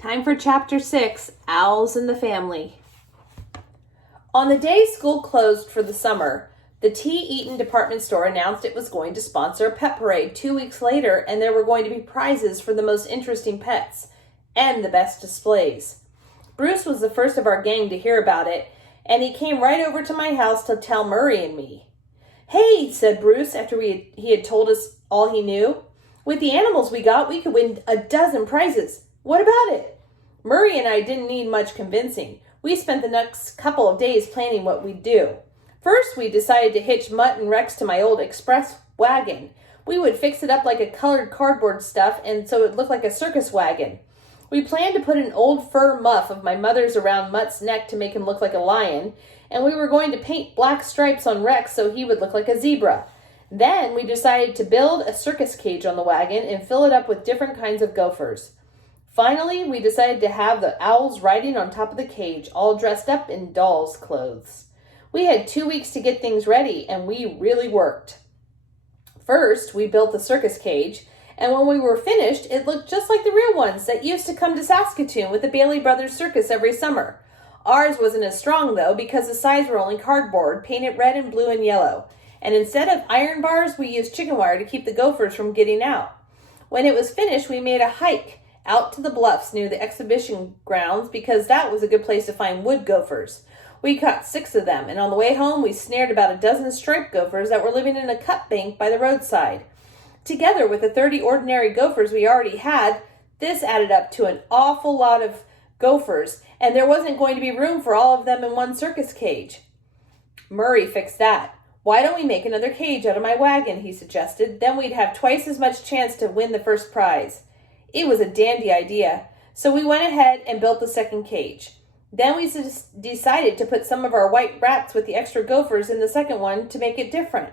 Time for Chapter 6, Owls in the Family. On the day school closed for the summer, the T. Eaton department store announced it was going to sponsor a pet parade 2 weeks later, and there were going to be prizes for the most interesting pets and the best displays. Bruce was the first of our gang to hear about it, and he came right over to my house to tell Murray and me. "Hey," said Bruce after he had told us all he knew. "With the animals we got, we could win a dozen prizes. What about it?" Murray and I didn't need much convincing. We spent the next couple of days planning what we'd do. First, we decided to hitch Mutt and Rex to my old express wagon. We would fix it up like a colored cardboard stuff, and so it looked like a circus wagon. We planned to put an old fur muff of my mother's around Mutt's neck to make him look like a lion, and we were going to paint black stripes on Rex so he would look like a zebra. Then we decided to build a circus cage on the wagon and fill it up with different kinds of gophers. Finally, we decided to have the owls riding on top of the cage, all dressed up in doll's clothes. We had 2 weeks to get things ready, and we really worked. First, we built the circus cage, and when we were finished, it looked just like the real ones that used to come to Saskatoon with the Bailey Brothers Circus every summer. Ours wasn't as strong, though, because the sides were only cardboard, painted red and blue and yellow. And instead of iron bars, we used chicken wire to keep the gophers from getting out. When it was finished, we made a hike out to the bluffs near the exhibition grounds because that was a good place to find wood gophers. We caught 6 of them, and on the way home, we snared about a dozen striped gophers that were living in a cut bank by the roadside. Together with the 30 ordinary gophers we already had, this added up to an awful lot of gophers, and there wasn't going to be room for all of them in one circus cage. Murray fixed that. "Why don't we make another cage out of my wagon?" he suggested. "Then we'd have twice as much chance to win the first prize." It was a dandy idea, so we went ahead and built the second cage. Then we decided to put some of our white rats with the extra gophers in the second one to make it different.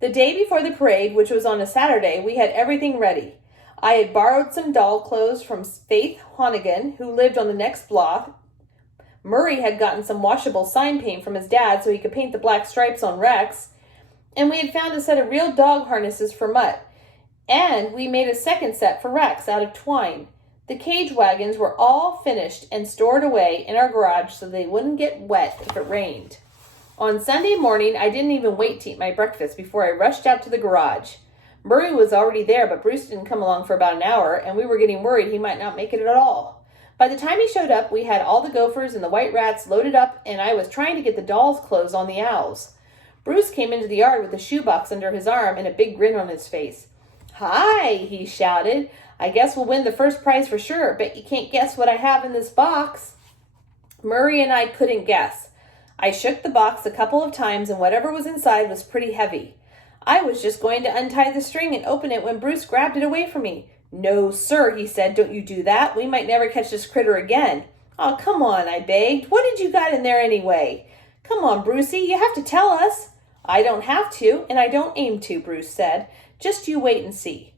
The day before the parade, which was on a Saturday, we had everything ready. I had borrowed some doll clothes from Faith Honnigan, who lived on the next block. Murray had gotten some washable sign paint from his dad so he could paint the black stripes on Rex. And we had found a set of real dog harnesses for Mutt. And we made a second set for Rex out of twine. The cage wagons were all finished and stored away in our garage so they wouldn't get wet if it rained. On Sunday morning, I didn't even wait to eat my breakfast before I rushed out to the garage. Murray was already there, but Bruce didn't come along for about an hour, and we were getting worried he might not make it at all. By the time he showed up, we had all the gophers and the white rats loaded up, and I was trying to get the dolls' clothes on the owls. Bruce came into the yard with a shoebox under his arm and a big grin on his face. "Hi," he shouted. "I guess we'll win the first prize for sure. Bet you can't guess what I have in this box." Murray and I couldn't guess. I shook the box a couple of times, and whatever was inside was pretty heavy. I was just going to untie the string and open it when Bruce grabbed it away from me. "No, sir," he said. "Don't you do that. We might never catch this critter again." "Oh, come on," I begged. "What did you got in there anyway?" "Come on, Brucey, you have to tell us." "I don't have to, and I don't aim to," Bruce said. "Just you wait and see."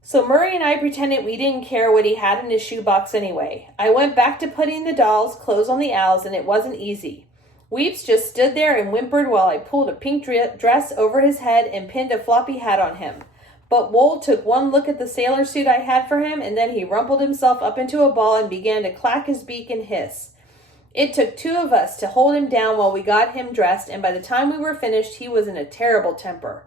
So Murray and I pretended we didn't care what he had in his shoebox anyway. I went back to putting the dolls' clothes on the owls, and it wasn't easy. Weeps just stood there and whimpered while I pulled a pink dress over his head and pinned a floppy hat on him. But Wool took one look at the sailor suit I had for him, and then he rumpled himself up into a ball and began to clack his beak and hiss. It took 2 of us to hold him down while we got him dressed, and by the time we were finished, he was in a terrible temper.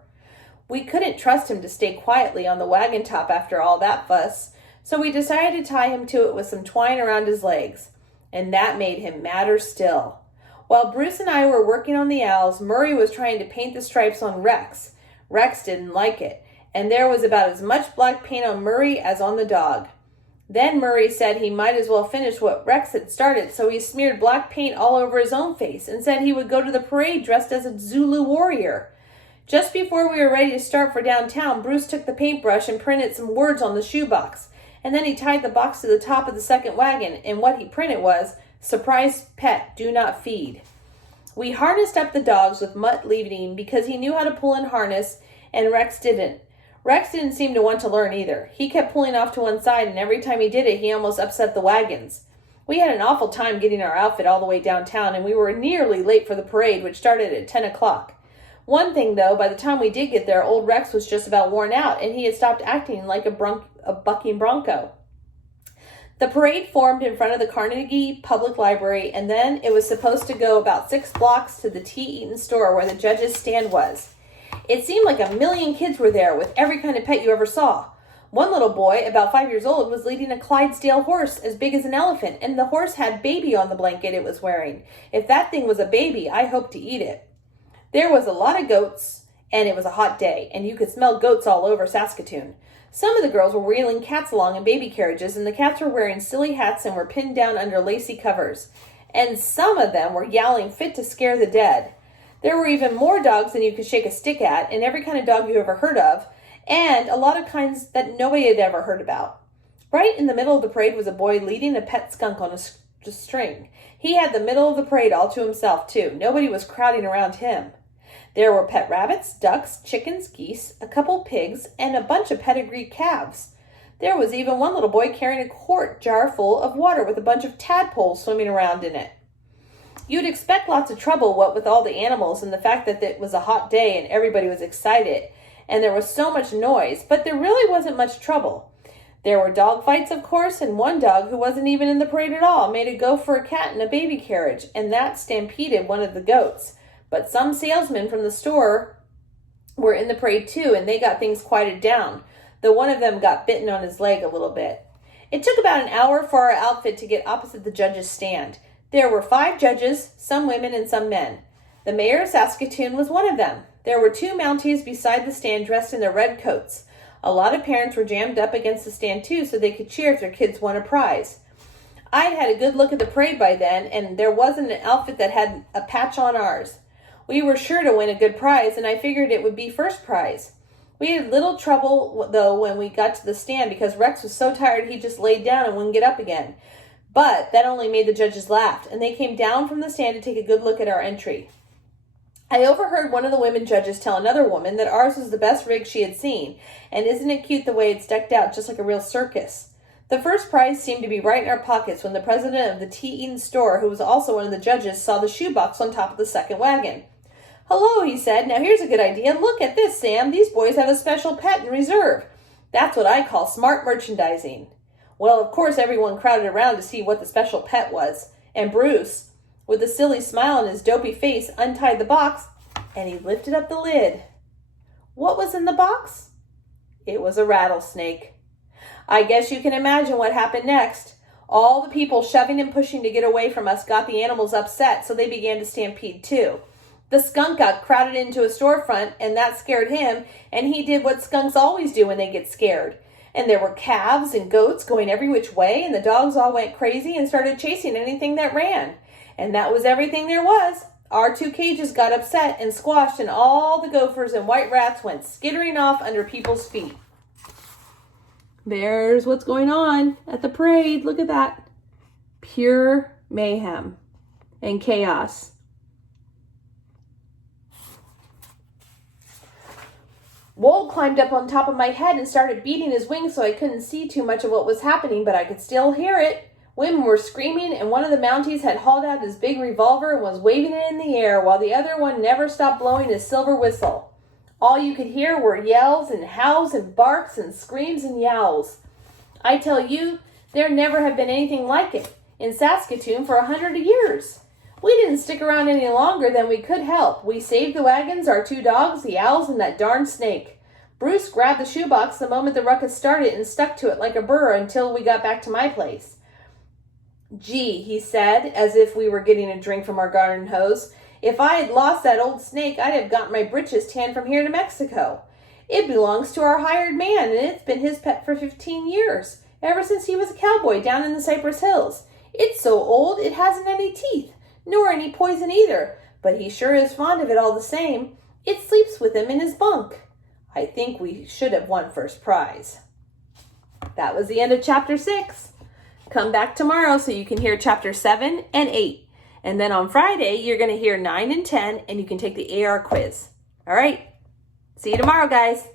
We couldn't trust him to stay quietly on the wagon top after all that fuss, so we decided to tie him to it with some twine around his legs, and that made him madder still. While Bruce and I were working on the owls, Murray was trying to paint the stripes on Rex. Rex didn't like it, and there was about as much black paint on Murray as on the dog. Then Murray said he might as well finish what Rex had started, so he smeared black paint all over his own face and said he would go to the parade dressed as a Zulu warrior. Just before we were ready to start for downtown, Bruce took the paintbrush and printed some words on the shoebox, and then he tied the box to the top of the second wagon, and what he printed was, "Surprise pet, do not feed." We harnessed up the dogs with Mutt leading because he knew how to pull in harness, and Rex didn't. Rex didn't seem to want to learn either. He kept pulling off to one side, and every time he did it, he almost upset the wagons. We had an awful time getting our outfit all the way downtown, and we were nearly late for the parade, which started at 10 o'clock. One thing, though, by the time we did get there, old Rex was just about worn out, and he had stopped acting like a bucking bronco. The parade formed in front of the Carnegie Public Library, and then it was supposed to go about 6 blocks to the T. Eaton store where the judge's stand was. It seemed like 1,000,000 kids were there with every kind of pet you ever saw. One little boy, about 5 years old, was leading a Clydesdale horse as big as an elephant, and the horse had baby on the blanket it was wearing. If that thing was a baby, I hoped to eat it. There was a lot of goats, and it was a hot day, and you could smell goats all over Saskatoon. Some of the girls were wheeling cats along in baby carriages, and the cats were wearing silly hats and were pinned down under lacy covers. And some of them were yowling fit to scare the dead. There were even more dogs than you could shake a stick at, and every kind of dog you ever heard of, and a lot of kinds that nobody had ever heard about. Right in the middle of the parade was a boy leading a pet skunk on a string. He had the middle of the parade all to himself, too. Nobody was crowding around him. There were pet rabbits, ducks, chickens, geese, a couple pigs, and a bunch of pedigreed calves. There was even one little boy carrying a quart jar full of water with a bunch of tadpoles swimming around in it. You'd expect lots of trouble, what with all the animals and the fact that it was a hot day and everybody was excited, and there was so much noise, but there really wasn't much trouble. There were dog fights, of course, and one dog who wasn't even in the parade at all made a go for a cat in a baby carriage, and that stampeded one of the goats. But some salesmen from the store were in the parade too, and they got things quieted down, though one of them got bitten on his leg a little bit. It took about an hour for our outfit to get opposite the judge's stand. There were 5 judges, some women and some men. The mayor of Saskatoon was one of them. There were 2 Mounties beside the stand dressed in their red coats. A lot of parents were jammed up against the stand too, so they could cheer if their kids won a prize. I'd had a good look at the parade by then, and there wasn't an outfit that had a patch on ours. We were sure to win a good prize, and I figured it would be first prize. We had little trouble, though, when we got to the stand because Rex was so tired he just laid down and wouldn't get up again. But that only made the judges laugh, and they came down from the stand to take a good look at our entry. I overheard one of the women judges tell another woman that ours was the best rig she had seen, and isn't it cute the way it's decked out just like a real circus? The first prize seemed to be right in our pockets when the president of the T. Eaton store, who was also one of the judges, saw the shoebox on top of the second wagon. "Hello," he said. "Now here's a good idea. Look at this, Sam. These boys have a special pet in reserve. That's what I call smart merchandising." Well, of course, everyone crowded around to see what the special pet was, and Bruce, with a silly smile on his dopey face, untied the box, and he lifted up the lid. What was in the box? It was a rattlesnake. I guess you can imagine what happened next. All the people shoving and pushing to get away from us got the animals upset, so they began to stampede too. The skunk got crowded into a storefront, and that scared him, and he did what skunks always do when they get scared. And there were calves and goats going every which way, and the dogs all went crazy and started chasing anything that ran. And that was everything there was. Our 2 cages got upset and squashed, and all the gophers and white rats went skittering off under people's feet. There's what's going on at the parade. Look at that. Pure mayhem and chaos. Wool climbed up on top of my head and started beating his wings so I couldn't see too much of what was happening, but I could still hear it. Women were screaming, and one of the Mounties had hauled out his big revolver and was waving it in the air, while the other one never stopped blowing his silver whistle. All you could hear were yells and howls and barks and screams and yowls. I tell you, there never have been anything like it in Saskatoon for 100 years. We didn't stick around any longer than we could help. We saved the wagons, our 2 dogs, the owls, and that darn snake. Bruce grabbed the shoebox the moment the ruckus started and stuck to it like a burr until we got back to my place. "Gee," he said, as if we were getting a drink from our garden hose, "if I had lost that old snake, I'd have gotten my britches tanned from here to Mexico. It belongs to our hired man, and it's been his pet for 15 years, ever since he was a cowboy down in the Cypress Hills. It's so old it hasn't any teeth, nor any poison either, but he sure is fond of it all the same. It sleeps with him in his bunk. I think we should have won first prize." That was the end of chapter 6. Come back tomorrow so you can hear chapter 7 and 8. And then on Friday, you're going to hear 9 and 10, and you can take the AR quiz. All right. See you tomorrow, guys.